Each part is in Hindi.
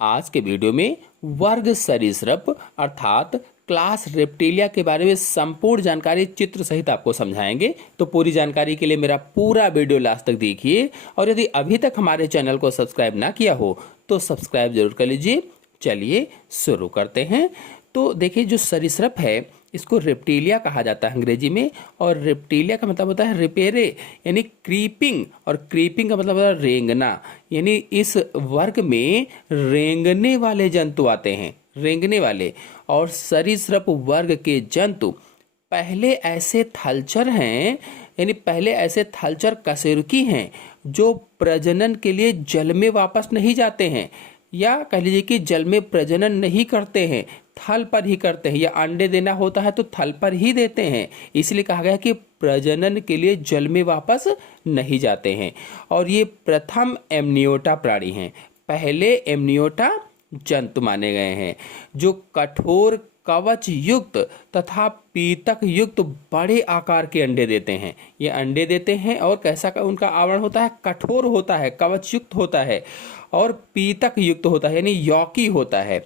आज के वीडियो में वर्ग सरीसृप अर्थात क्लास रेप्टिलिया के बारे में संपूर्ण जानकारी चित्र सहित आपको समझाएंगे। तो पूरी जानकारी के लिए मेरा पूरा वीडियो लास्ट तक देखिए और यदि अभी तक हमारे चैनल को सब्सक्राइब ना किया हो तो सब्सक्राइब जरूर कर लीजिए। चलिए शुरू करते हैं। तो देखिए, जो सरीसृप है इसको रेप्टिलिया कहा जाता है अंग्रेजी में, और रेप्टिलिया का मतलब होता है रिपेरे यानी क्रीपिंग, और क्रीपिंग का मतलब होता है रेंगना। यानी इस वर्ग में रेंगने वाले जंतु आते हैं, रेंगने वाले। और सरीसृप वर्ग के जंतु पहले ऐसे थलचर हैं, यानी पहले ऐसे थलचर कशेरुकी हैं जो प्रजनन के लिए जल में वापस नहीं जाते हैं, या कह लीजिए कि जल में प्रजनन नहीं करते हैं, थल पर ही करते हैं। या अंडे देना होता है तो थल पर ही देते हैं, इसलिए कहा गया कि प्रजनन के लिए जल में वापस नहीं जाते हैं। और ये प्रथम एमनियोटा प्राणी हैं, पहले एमनियोटा जंतु माने गए हैं जो कठोर कवच युक्त तथा पीतक युक्त बड़े आकार के अंडे देते हैं। ये अंडे देते हैं और कैसा उनका आवरण होता है, कठोर होता है, कवच युक्त होता है और पीतक युक्त होता है, यानी यौकी होता है,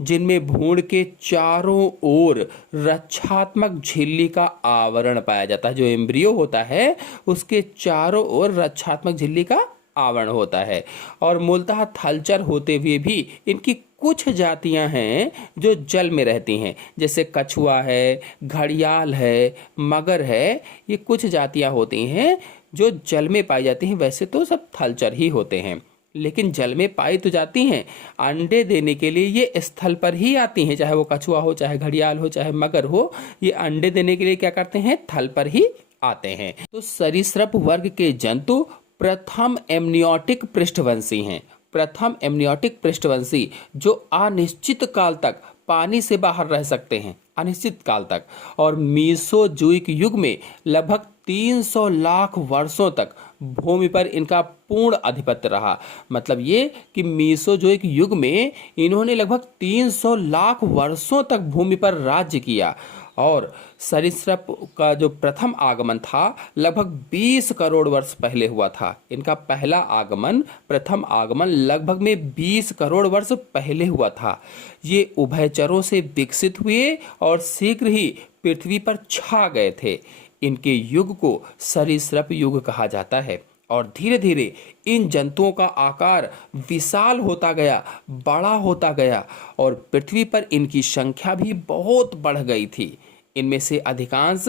जिनमें भ्रूण के चारों ओर रक्षात्मक झिल्ली का आवरण पाया जाता है। जो एम्ब्रियो होता है उसके चारों ओर रक्षात्मक झिल्ली का आवरण होता है। और मूलतः थलचर होते हुए भी इनकी कुछ जातियां हैं जो जल में रहती हैं, जैसे कछुआ है, घड़ियाल है, मगर है। ये कुछ जातियां होती हैं जो जल में पाई जाती हैं। वैसे तो सब थलचर ही होते हैं, लेकिन जल में पाई तो जाती हैं। अंडे देने के लिए ये स्थल पर ही आती हैं, चाहे वो कछुआ हो, चाहे घड़ियाल हो, चाहे मगर हो। ये अंडे देने के लिए क्या करते हैं, थल पर ही आते हैं। तो सरीसृप वर्ग के जंतु प्रथम एमनियोटिक पृष्ठवंशी हैं। प्रथम एमनियोटिक पृष्ठवंशी जो अनिश्चित काल तक पानी से बाहर रह सकते हैं, अनिश्चित काल तक। और मीसोजोइक युग में लगभग 300 लाख वर्षों तक भूमि पर इनका पूर्ण आधिपत्य रहा। मतलब ये कि मीसोजोइक युग में इन्होंने लगभग 300 लाख वर्षों तक भूमि पर राज्य किया। और सरीसृप का जो प्रथम आगमन था लगभग 20 करोड़ वर्ष पहले हुआ था। इनका पहला आगमन, प्रथम आगमन लगभग में 20 करोड़ वर्ष पहले हुआ था। ये उभयचरों से विकसित हुए और शीघ्र ही पृथ्वी पर छा गए थे। इनके युग को सरीसृप युग कहा जाता है। और धीरे धीरे इन जंतुओं का आकार विशाल होता गया, बड़ा होता गया, और पृथ्वी पर इनकी संख्या भी बहुत बढ़ गई थी। इनमें से अधिकांश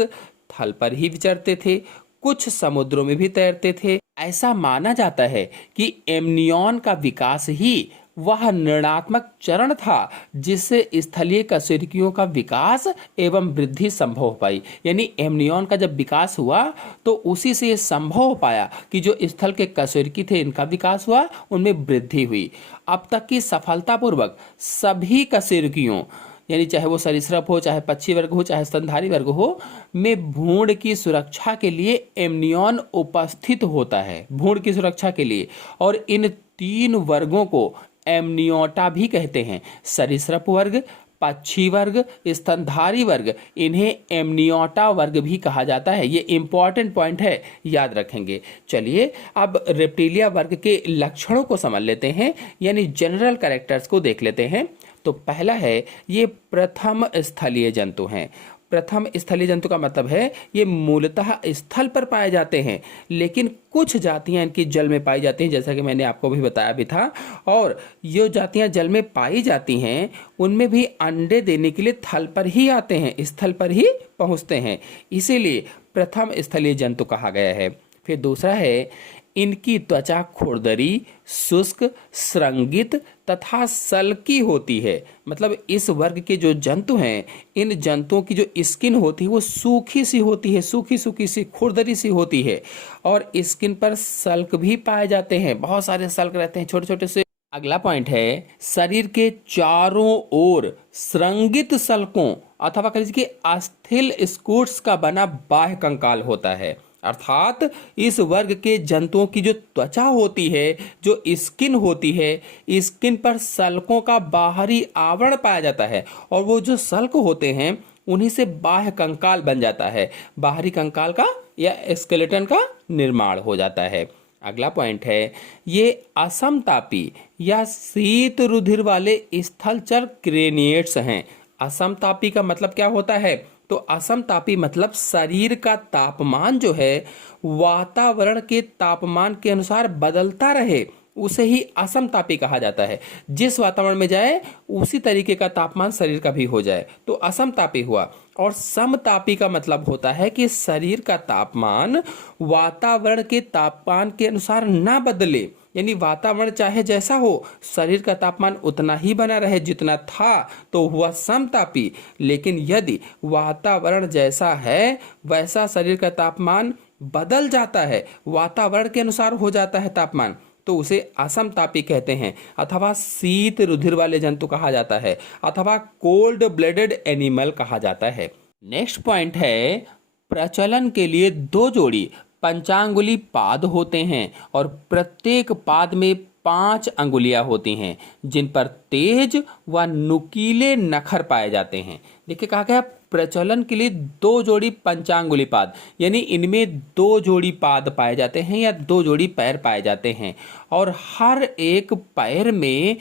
थल पर ही विचरते थे, कुछ समुद्रों में भी तैरते थे। ऐसा माना जाता है कि एमनियन का विकास ही वह निर्णयात्मक चरण था जिससे स्थलीय कशेरुकियों का विकास एवं वृद्धि संभव हो पाई। यानी एमनियन का जब विकास हुआ तो उसी से ये संभव हो पाया कि जो स्थल के कशेरुकी थे इनका विकास हुआ, उनमें वृद्धि हुई। अब तक की सफलतापूर्वक सभी कशेरुकियों, यानी चाहे वो सरीसृप हो, चाहे पक्षी वर्ग हो, चाहे स्तनधारी वर्ग हो, में भ्रूण की सुरक्षा के लिए एमनियन उपस्थित होता है, भ्रूण की सुरक्षा के लिए। और इन तीन वर्गों को एमनियोटा भी कहते हैं, सरीसृप वर्ग, पक्षी वर्ग, स्तनधारी वर्ग। इन्हें एमनियोटा वर्ग भी कहा जाता है। ये इंपॉर्टेंट पॉइंट है, याद रखेंगे। चलिए अब रेप्टिलिया वर्ग के लक्षणों को समझ लेते हैं, यानी जनरल कैरेक्टर्स को देख लेते हैं। तो पहला है, ये प्रथम स्थलीय जंतु हैं। प्रथम स्थलीय जंतु का मतलब है ये मूलतः स्थल पर पाए जाते हैं, लेकिन कुछ जातियां इनकी जल में पाई जाती हैं, जैसा कि मैंने आपको भी बताया भी था। और ये जातियां जल में पाई जाती हैं उनमें भी अंडे देने के लिए थल पर ही आते हैं, स्थल पर ही पहुंचते हैं, इसीलिए प्रथम स्थलीय जंतु कहा गया है। फिर दूसरा है, इनकी त्वचा खुरदरी, शुष्क, श्रृंगित तथा सल्की होती है। मतलब इस वर्ग के जो जंतु हैं, इन जंतुओं की जो स्किन होती है वो सूखी सी होती है, सूखी सूखी सी, खुरदरी सी होती है। और स्किन पर सल्क भी पाए जाते हैं, बहुत सारे सल्क रहते हैं, छोटे छोटे से। अगला पॉइंट है, शरीर के चारों ओर श्रृंगित सल्कों अथवा कह लीजिए अस्थिल स्कूट्स का बना बाह्य कंकाल होता है। अर्थात इस वर्ग के जंतुओं की जो त्वचा होती है, जो स्किन होती है, स्किन पर सल्कों का बाहरी आवरण पाया जाता है, और वो जो सल्क होते हैं उन्हीं से बाह्य कंकाल बन जाता है, बाहरी कंकाल का या स्केलेटन का निर्माण हो जाता है। अगला पॉइंट है, ये असमतापी या शीत रुधिर वाले स्थलचर क्रेनिएट्स हैं। असमतापी का मतलब क्या होता है? तो असमतापी मतलब शरीर का तापमान जो है वातावरण के तापमान के अनुसार बदलता रहे, उसे ही असमतापी कहा जाता है। जिस वातावरण में जाए उसी तरीके का तापमान शरीर का भी हो जाए तो असमतापी हुआ। और समतापी का मतलब होता है कि शरीर का तापमान वातावरण के तापमान के अनुसार ना बदले, यानी वातावरण चाहे जैसा हो शरीर का तापमान उतना ही बना रहे जितना था, तो हुआ समतापी। लेकिन यदि वातावरण जैसा है वैसा शरीर का तापमान बदल जाता है, वातावरण के अनुसार हो जाता है तापमान, तो उसे असमतापी कहते हैं, अथवा शीत रुधिर वाले जंतु कहा जाता है, अथवा कोल्ड ब्लडेड एनिमल कहा जाता है। नेक्स्ट पॉइंट है, प्रचलन के लिए 2 जोड़ी पंचांगुली पाद होते हैं और प्रत्येक पाद में 5 अंगुलियां होती हैं जिन पर तेज व नुकीले नखर पाए जाते हैं। देखिए कहा गया प्रचलन के लिए 2 जोड़ी पंचांगुली पाद, यानी इनमें 2 जोड़ी पाद पाए जाते हैं या 2 जोड़ी पैर पाए जाते हैं और हर एक पैर में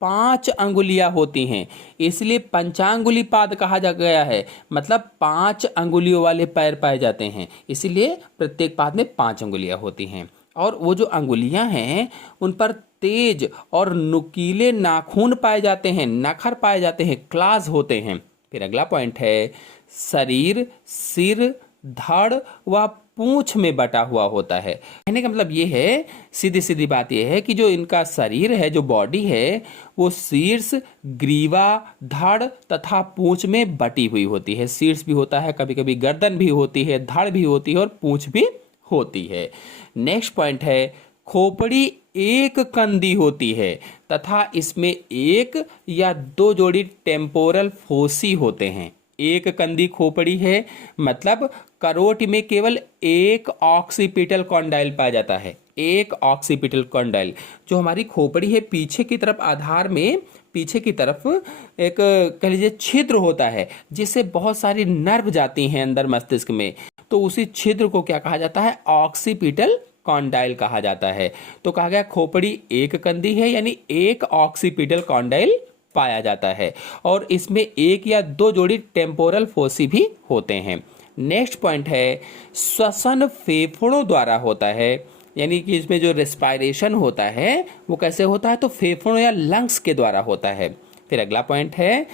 5 अंगुलियां होती हैं, इसलिए पंचांगुली पाद कहा जा गया है। मतलब 5 अंगुलियों वाले पैर पाए जाते हैं, इसीलिए प्रत्येक पाद में 5 अंगुलियां होती हैं। और वो जो अंगुलियां हैं उन पर तेज और नुकीले नाखून पाए जाते हैं, नखर पाए जाते हैं, क्लास होते हैं। फिर अगला पॉइंट है, शरीर सिर धड़ व पूंछ में बटा हुआ होता है। कहने का मतलब ये है, सीधी सीधी बात ये है कि जो इनका शरीर है, जो बॉडी है, वो शीर्ष, ग्रीवा, धड़ तथा पूंछ में बटी हुई होती है। शीर्ष भी होता है, कभी कभी गर्दन भी होती है, धड़ भी होती है और पूंछ भी होती है। नेक्स्ट पॉइंट है, खोपड़ी एक कंदी होती है तथा इसमें 1 या 2 जोड़ी टेम्पोरल फोसी होते हैं। एक कंदी खोपड़ी है मतलब करोट में केवल एक ऑक्सीपिटल कॉन्डाइल पाया जाता है। एक ऑक्सीपिटल कॉन्डाइल जो हमारी खोपड़ी है, पीछे की तरफ आधार में पीछे की तरफ एक कह लीजिए छिद्र होता है जिससे बहुत सारी नर्व जाती हैं अंदर मस्तिष्क में, तो उसी छिद्र को क्या कहा जाता है? ऑक्सीपिटल कॉन्डाइल कहा जाता है। तो कहा गया खोपड़ी एक कंदी है, यानी एक ऑक्सीपिटल कॉन्डाइल पाया जाता है और इसमें 1 या 2 जोड़ी टेम्पोरल फोसी भी होते हैं। नेक्स्ट पॉइंट है, श्वसन फेफड़ों द्वारा होता है, यानी कि इसमें जो रेस्पायरेशन होता है वो कैसे होता है? तो फेफड़ों या लंग्स के द्वारा होता है। फिर अगला पॉइंट है,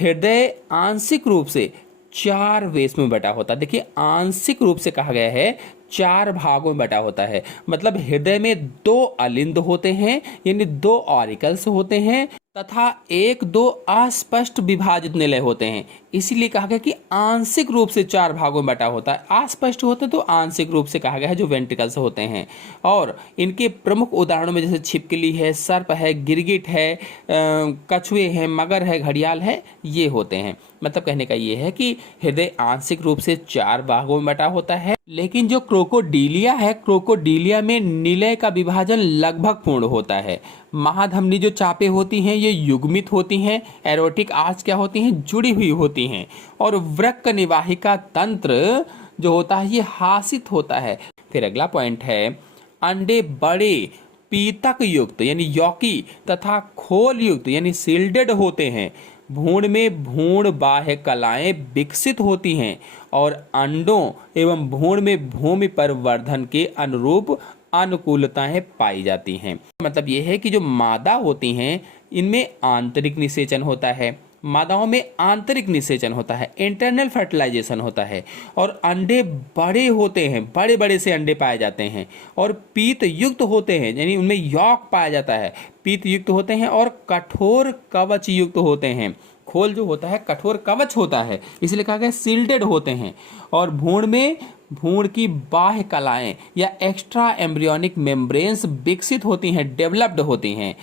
हृदय आंशिक रूप से 4 वेश में बटा होता है। देखिए आंशिक रूप से कहा गया है 4 भागों में बटा होता है, मतलब हृदय में 2 अलिंद होते हैं, यानी 2 ऑरिकल्स होते हैं तथा 1-2 अस्पष्ट विभाजित निलय होते हैं। इसीलिए कहा गया कि आंशिक रूप से 4 भागों में बटा होता है। अस्पष्ट होते तो आंशिक रूप से कहा गया है जो वेंट्रिकल्स होते हैं। और इनके प्रमुख उदाहरणों में जैसे छिपकली है, सर्प है, गिरगिट है, कछुए हैं, मगर है, घड़ियाल है, ये होते हैं। मतलब कहने का ये है कि हृदय आंशिक रूप से 4 भागों में बटा होता है, लेकिन जो क्रोकोडीलिया है, क्रोकोडीलिया में निलय का विभाजन लगभग पूर्ण होता है। महाधमनी जो चापें होती हैं ये युग्मित होती हैं, एरोटिक आर्च क्या होती हैं? जुड़ी हुई होती हैं, और वृक्क निवाहिका तंत्र जो होता है ये हासित होता है। फिर अगला पॉइंट है, अंडे बड़े पीतक युक्त यानी यौकी तथा खोल युक्त यानी सील्डेड होते हैं। भ्रूण में भ्रूण बाह्य कलाएं विकसित होती हैं और अंडों एवं भ्रूण में भूमि परिवर्धन के अनुरूप अनुकूलताएं पाई जाती हैं। मतलब यह है कि जो मादा होती हैं इनमें आंतरिक निषेचन होता है, मादाओं में आंतरिक निषेचन होता है, इंटरनल फर्टिलाइजेशन होता है, और अंडे बड़े होते हैं, बड़े बड़े से अंडे पाए जाते हैं और पीत युक्त होते हैं, यानी उनमें यॉक पाया जाता है, पीत युक्त होते हैं और कठोर कवच युक्त होते हैं। खोल जो होता है कठोर कवच होता है, इसलिए कहा गया सील्डेड होते हैं। और भ्रूण में भ्रूण की बाह्य कलाएं या एक्स्ट्रा एम्ब्रियोनिक मेम्ब्रेन्स विकसित होती हैं, डेवलप्ड होती हैं,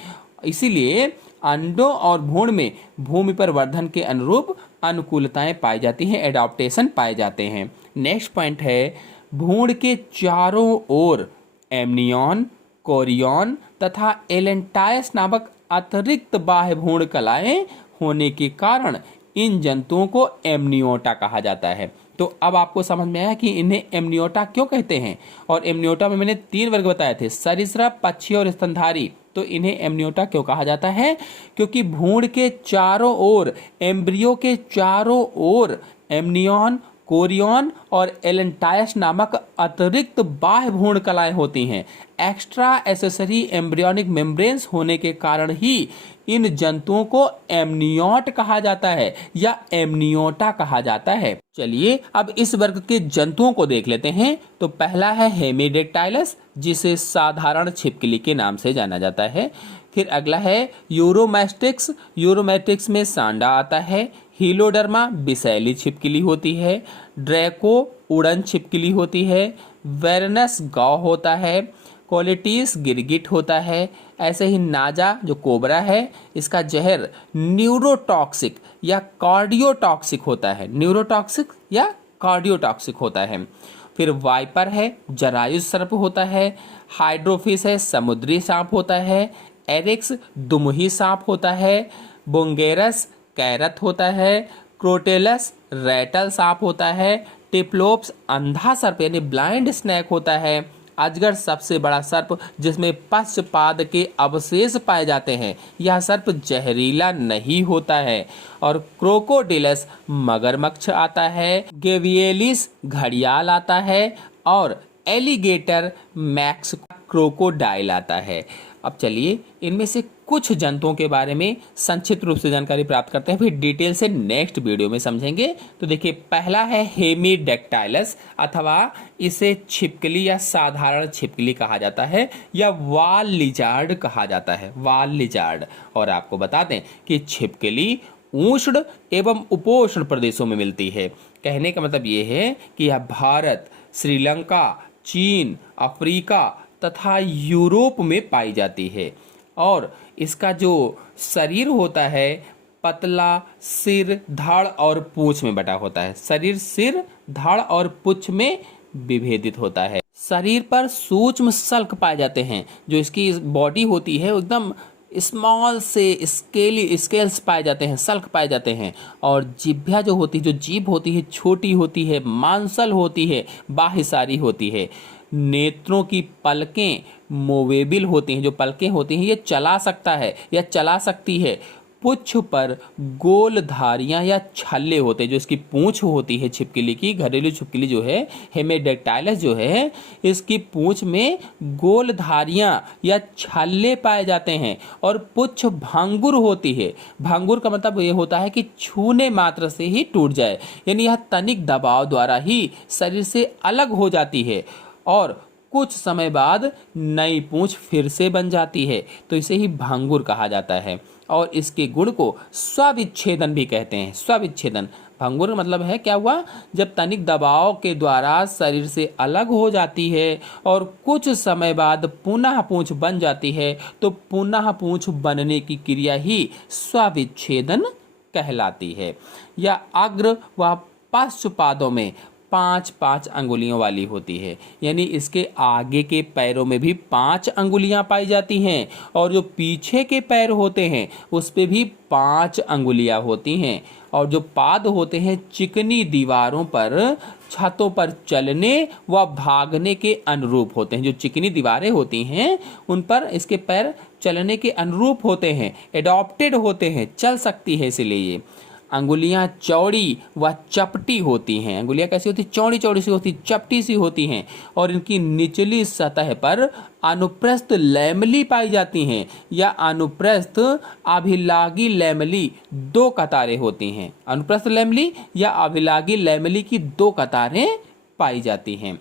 इसीलिए अंडों और भ्रूण में भूमि परिवर्धन के अनुरूप अनुकूलताएं पाई जाती हैं, एडाप्टेशन पाए जाते हैं। नेक्स्ट पॉइंट है, भ्रूण के चारों ओर एमनियन, कोरियन तथा एलेंटाइस नामक अतिरिक्त बाह्य भ्रूण कलाएं होने के कारण इन जंतुओं को एमनियोटा कहा जाता है। तो अब आपको समझ में आया कि इन्हें एमनियोटा क्यों कहते हैं। और एमनियोटा में मैंने 3 वर्ग बताए थे, सरीसृप, पक्षी और स्तनधारी। तो इन्हें एमनियोटा क्यों कहा जाता है? क्योंकि भ्रूण के चारों ओर, एम्ब्रियो के चारों ओर एमनियन, कोरियन और एलेंटायस नामक अतिरिक्त बाह्य भ्रूण कलाएं होती हैं। एक्स्ट्रा एसेसरी एम्ब्रियोनिक मेम्ब्रेन्स होने के कारण ही इन जंतुओं को एमनियोट कहा जाता है या एमनियोटा कहा जाता है। चलिए अब इस वर्ग के जंतुओं को देख लेते हैं। तो पहला है हेमिडेक्टाइलस, जिसे साधारण छिपकली के नाम से जाना जाता है। फिर अगला है यूरोमैस्टिक्स, यूरोमैस्टिक्स में सांडा आता है। हीलोडर्मा विषैली छिपकली होती है। ड्रैको उड़न छिपकली होती है। वेरनस गौ होता है। कोलिटीस गिरगिट होता है। ऐसे ही नाजा जो कोबरा है, इसका जहर न्यूरोटॉक्सिक या कार्डियोटॉक्सिक होता है। न्यूरोटॉक्सिक या कार्डियोटॉक्सिक होता है। फिर वाइपर है, जरायु सर्प होता है। हाइड्रोफिस है, समुद्री सांप होता है। एरिक्स दुमुही सांप होता है। बोंगेरस कैरत होता है। क्रोटेलस रैटल सांप होता है। टिप्लोप्स अंधा सर्प यानी ब्लाइंड स्नेक होता है। अजगर सबसे बड़ा सर्प जिसमें पश्चपाद के अवशेष पाए जाते हैं। यह सर्प जहरीला नहीं होता है। और क्रोकोडिलस मगरमच्छ आता है। गेवियलिस घड़ियाल आता है। और एलिगेटर मैक्स क्रोकोडाइल आता है। अब चलिए इनमें से कुछ जंतुओं के बारे में संक्षिप्त रूप से जानकारी प्राप्त करते हैं, फिर डिटेल से नेक्स्ट वीडियो में समझेंगे। तो देखिए पहला है हेमिडेक्टाइलस, अथवा इसे छिपकली या साधारण छिपकली कहा जाता है या वाल लिजार्ड कहा जाता है, वाल लिजार्ड। और आपको बता दें कि छिपकली उष्ण एवं उपोष्ण प्रदेशों में मिलती है। कहने का मतलब ये है कि यह भारत, श्रीलंका, चीन, अफ्रीका तथा यूरोप में पाई जाती है। और इसका जो शरीर होता है पतला, सिर, धड़ और पूंछ में बटा होता है। शरीर सिर, धड़ और पूंछ में विभेदित होता है। शरीर पर सूक्ष्म सल्क पाए जाते हैं। जो इसकी बॉडी होती है एकदम स्मॉल से स्केल्स पाए जाते हैं, सल्क पाए जाते हैं। और जिह्वा जो होती है, जो जीभ होती है, छोटी होती है, मांसल होती है, बाह्यसारी होती है। नेत्रों की पलकें मोवेबल होती हैं। जो पलकें होती हैं ये चला सकता है या चला सकती है। पुच्छ पर गोल धारियां या छल्ले होते हैं। जो इसकी पूंछ होती है छिपकली की, घरेलू छिपकली जो है हेमिडेक्टाइलस जो है, इसकी पूंछ में गोल धारियां या छल्ले पाए जाते हैं। और पुच्छ भांगुर होती है। भांगुर का मतलब ये होता है कि छूने मात्र से ही टूट जाए, यानी यह तनिक दबाव द्वारा ही शरीर से अलग हो जाती है और कुछ समय बाद नई पूंछ फिर से बन जाती है। तो इसे ही भांगुर कहा जाता है। और इसके गुण को स्वविच्छेदन भी कहते हैं। स्वविच्छेदन, भांगुर मतलब है क्या हुआ, जब तनिक दबाव के द्वारा शरीर से अलग हो जाती है और कुछ समय बाद पुनः पूंछ बन जाती है, तो पुनः पूंछ बनने की क्रिया ही स्वविच्छेदन कहलाती है। या अग्र व पश्चपादों में 5-5 अंगुलियों वाली होती है, यानी इसके आगे के पैरों में भी 5 अंगुलियां पाई जाती हैं। और जो पीछे के पैर होते हैं उस पे भी 5 अंगुलियां होती हैं। और जो पाद होते हैं चिकनी दीवारों पर, छतों पर चलने व भागने के अनुरूप होते हैं। जो चिकनी दीवारें होती हैं उन पर इसके पैर चलने के अनुरूप होते हैं, एडॉप्टेड होते हैं, चल सकती है इसलिए ये। अंगुलियां चौड़ी व चपटी होती हैं। अंगुलियां कैसी होती? चौड़ी चौड़ी सी होती, चपटी सी होती हैं। और इनकी निचली सतह पर अनुप्रस्थ लैमली पाई जाती हैं या अनुप्रस्थ अभिलागी लैमली 2 कतारें होती हैं। अनुप्रस्थ लैमली या अभिलागी लैमली की 2 कतारें पाई जाती हैं।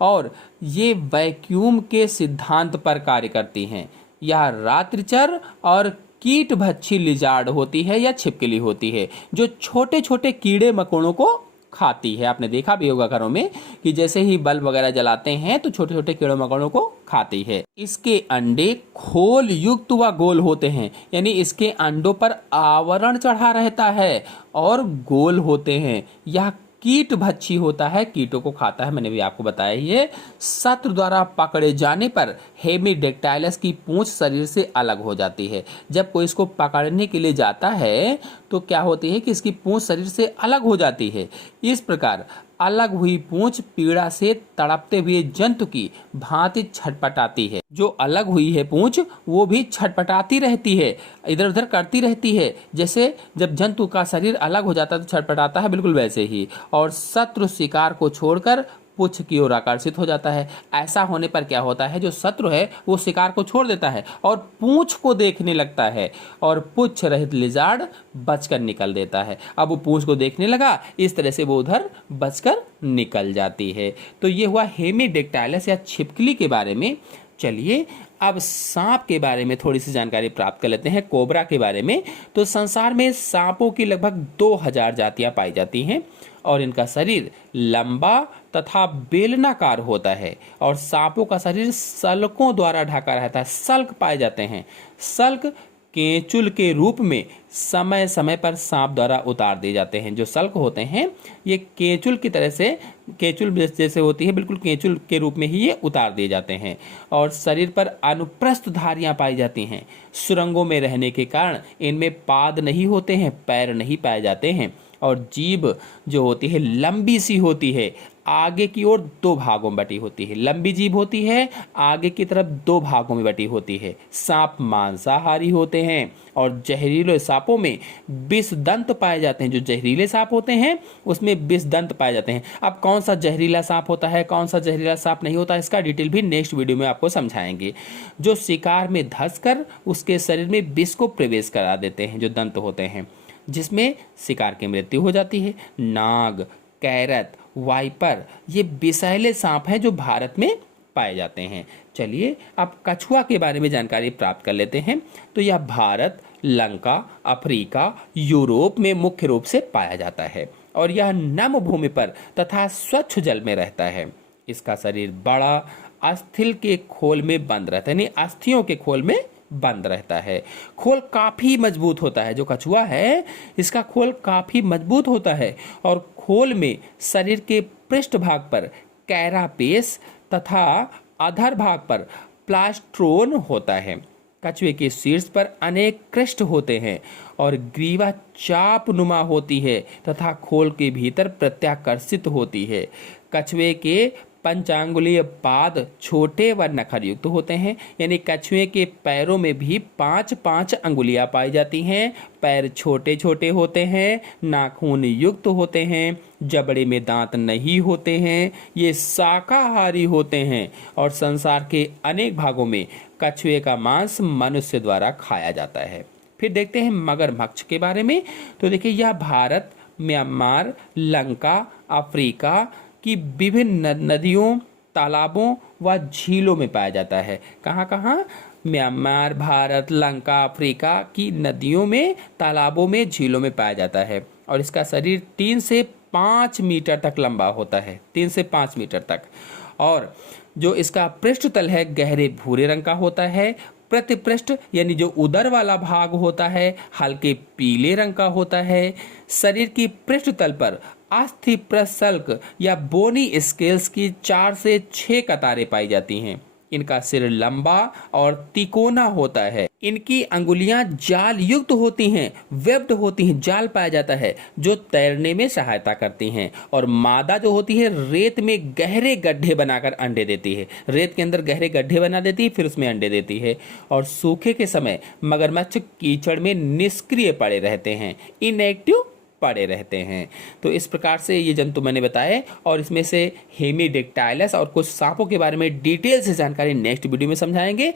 और ये वैक्यूम के सिद्धांत पर कार्य करती हैं। यह रात्रिचर और कीट भक्षी लिजार्ड होती है या छिपकली होती है, जो छोटे छोटे कीड़े मकोड़ों को खाती है। आपने देखा भी होगा घरों में कि जैसे ही बल्ब वगैरह जलाते हैं तो छोटे छोटे कीड़े मकोड़ों को खाती है। इसके अंडे खोल युक्त व गोल होते हैं, यानी इसके अंडों पर आवरण चढ़ा रहता है और गोल होते हैं। यह कीट भक्षी होता है, कीटों को खाता है, मैंने भी आपको बताया ही है। शत्रु द्वारा पकड़े जाने पर हेमिडेक्टाइलस की पूंछ शरीर से अलग हो जाती है। जब कोई इसको पकड़ने के लिए जाता है तो क्या होती है कि इसकी पूंछ शरीर से अलग हो जाती है। इस प्रकार अलग हुई पूंछ पीड़ा से तड़पते हुए जंतु की भांति छटपटाती है। जो अलग हुई है पूंछ वो भी छटपटाती रहती है, इधर उधर करती रहती है। जैसे जब जंतु का शरीर अलग हो जाता है तो छटपटाता है, बिल्कुल वैसे ही। और शत्रु शिकार को छोड़कर पुच्छ की ओर आकर्षित हो जाता है। ऐसा होने पर क्या होता है, जो शत्रु है वो शिकार को छोड़ देता है और पूंछ को देखने लगता है और पुच्छ रहित लिजार्ड बचकर निकल देता है। अब वो पूंछ को देखने लगा, इस तरह से वो उधर बचकर निकल जाती है। तो ये हुआ हेमीडेक्टाइलस या छिपकली के बारे में। चलिए अब सांप के बारे में थोड़ी सी जानकारी प्राप्त कर लेते हैं, कोबरा के बारे में। तो संसार में सांपों की लगभग 2000 जातियां पाई जाती हैं और इनका शरीर लंबा तथा बेलनाकार होता है और सांपों का शरीर सल्कों द्वारा ढका रहता है। सल्क पाए जाते हैं। सल्क केंचुल के रूप में समय समय पर सांप द्वारा उतार दिए जाते हैं। जो सल्क होते हैं ये केंचुल की तरह से, केंचुल जैसे होती है, बिल्कुल केंचुल के रूप में ही ये उतार दिए जाते हैं। और शरीर पर अनुप्रस्थ धारियां पाई जाती हैं। सुरंगों में रहने के कारण इनमें पाद नहीं होते हैं, पैर नहीं पाए जाते हैं। और जीभ जो होती है लंबी सी होती है, आगे की ओर 2 भागों में बटी होती है। लंबी जीभ होती है, आगे की तरफ 2 भागों में बटी होती है। सांप मांसाहारी होते हैं और जहरीले सांपों में 20 दंत पाए जाते हैं। जो जहरीले सांप होते हैं उसमें 20 दंत पाए जाते हैं। अब कौन सा जहरीला सांप होता है, कौन सा जहरीला सांप नहीं होता, इसका डिटेल भी नेक्स्ट वीडियो में आपको समझाएंगे। जो शिकार में धंसकर उसके शरीर में विष को प्रवेश करा देते हैं, जो दंत होते हैं, जिसमें शिकार की मृत्यु हो जाती है। नाग, कैरत, वाइपर ये विषैले सांप हैं जो भारत में पाए जाते हैं। चलिए अब कछुआ के बारे में जानकारी प्राप्त कर लेते हैं। तो यह भारत, लंका, अफ्रीका, यूरोप में मुख्य रूप से पाया जाता है और यह नम भूमि पर तथा स्वच्छ जल में रहता है। इसका शरीर बड़ा अस्थिल के खोल में बंद रहता है, यानी अस्थियों के खोल में बंद रहता है। खोल काफी मजबूत होता है। जो कछुआ है इसका खोल काफी मजबूत होता है और खोल में शरीर के पृष्ठ भाग पर कैरापेस तथा अधर भाग पर प्लास्ट्रोन होता है। कछुए के शीर्ष पर अनेक कृष्ठ होते हैं और ग्रीवा चाप नुमा होती है तथा खोल के भीतर प्रत्याकर्षित होती है। कछुए के पंचांगुलीय पाद छोटे व नखर युक्त होते हैं, यानी कछुए के पैरों में भी 5-5 अंगुलियां पाई जाती हैं। पैर छोटे छोटे होते हैं, नाखून युक्त होते हैं, जबड़े में दांत नहीं होते हैं। ये शाकाहारी होते हैं और संसार के अनेक भागों में कछुए का मांस मनुष्य द्वारा खाया जाता है। फिर देखते हैं मगरमच्छ के बारे में। तो देखिए यह भारत, म्यांमार, लंका, अफ्रीका की विभिन्न नदियों, तालाबों व झीलों में पाया जाता है। कहाँ कहाँ? म्यांमार, भारत, लंका, अफ्रीका की नदियों में, तालाबों में, झीलों में पाया जाता है। और इसका शरीर 3 से 5 मीटर तक लंबा होता है, 3 से 5 मीटर तक। और जो इसका पृष्ठतल है गहरे भूरे रंग का होता है। प्रतिपृष्ठ यानी जो उदर वाला भाग होता है हल्के पीले रंग का होता है। शरीर की पृष्ठतल पर अस्थि प्रसल्क या बोनी स्केल्स की 4 से 6 कतारें पाई जाती हैं। इनका सिर लंबा और तिकोना होता है। इनकी अंगुलियां जाल युक्त होती हैं, वेब्ड होती हैं, जाल पाया जाता है जो तैरने में सहायता करती हैं। और मादा जो होती है रेत में गहरे गड्ढे बनाकर अंडे देती है। रेत के अंदर गहरे गड्ढे बना देती है, फिर उसमें अंडे देती है। और सूखे के समय मगरमच्छ कीचड़ में निष्क्रिय पड़े रहते हैं, इनएक्टिव पड़े रहते हैं। तो इस प्रकार से ये जंतु मैंने बताए और इसमें से हेमीडेक्टाइलस और कुछ सांपों के बारे में डिटेल से जानकारी नेक्स्ट वीडियो में समझाएंगे।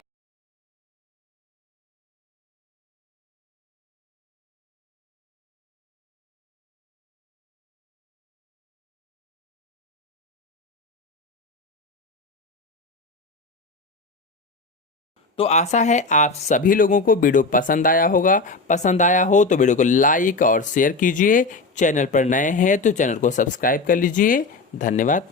तो आशा है आप सभी लोगों को वीडियो पसंद आया होगा। पसंद आया हो तो वीडियो को लाइक और शेयर कीजिए। चैनल पर नए हैं तो चैनल को सब्सक्राइब कर लीजिए। धन्यवाद।